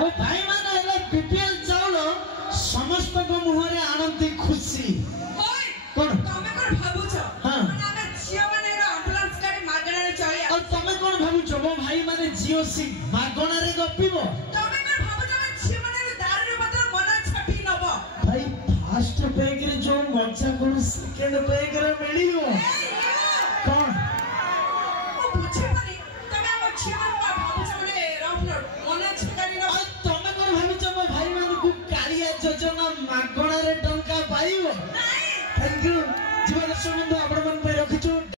ओ भाई माने हेले बीपीएल चाउल समस्त को मुहरे आनंदी खुशी ओय कोन तमे कोन भाबुछ हां माने आमे जियो माने एम्बुलेंस गाड़ी मागणा रे चली और तमे कोन भाबुछ मो भाई माने जियो सिम मागणा रे गपिबो तमे कोन भाबुछ माने जियो माने दारू बदल मना छपी नबो भाई फर्स्ट पैक रे जो मजा कोन सेकंड पैक रे मिलियो कोन ओ बुझे माने तमे हम जियो माने भाबुछ माने राउंड मना छकारी न तमे कोन भाबुछ मो भाई माने को कालिया योजना मागणा रे टंका पाइबो नहीं थैंक यू जीवन सुनंदो आपण मन